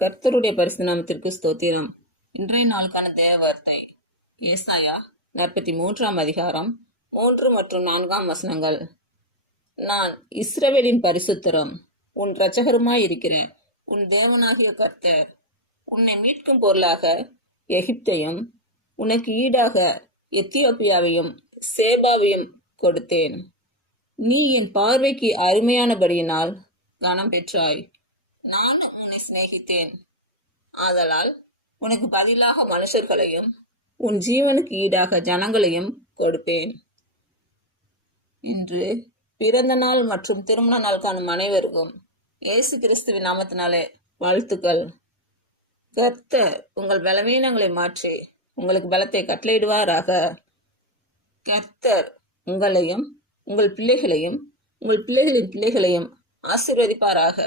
கர்த்தருடைய பரிசு நாமத்திற்கு ஸ்தோத்திரம். இன்றைய நாளுக்கான தேவ வார்த்தை ஏசாயா 43 அதிகாரம் 3 மற்றும் 4 வசனங்கள். நான் இஸ்ரவேலின் பரிசுத்தரும் உன் இரட்சகருமாயிருக்கிறேன். உன் தேவனாகிய கர்த்தர் உன்னை மீட்கும் பொருளாக எகிப்தையும் உனக்கு ஈடாக எத்தியோப்பியாவையும் சேபாவையும் கொடுத்தேன். நீ என் பார்வைக்கு அருமையானபடியினால் கனம் பெற்றாய். நான் உன்னை சிநேகித்தேன். ஆதலால் உனக்கு பதிலாக மனுஷர்களையும் உன் ஜீவனுக்கு ஈடாக ஜனங்களையும் கொடுப்பேன். இன்று பிறந்த நாள் மற்றும் திருமண நாள் காணும் அனைவருக்கும் இயேசு கிறிஸ்துவின் நாமத்தினாலே வாழ்த்துக்கள். கர்த்தர் உங்கள் பலவீனங்களை மாற்றி உங்களுக்கு பலத்தை கட்டளையிடுவாராக. கர்த்தர் உங்களையும் உங்கள் பிள்ளைகளையும் உங்கள் பிள்ளைகளின் பிள்ளைகளையும் ஆசீர்வதிப்பாராக.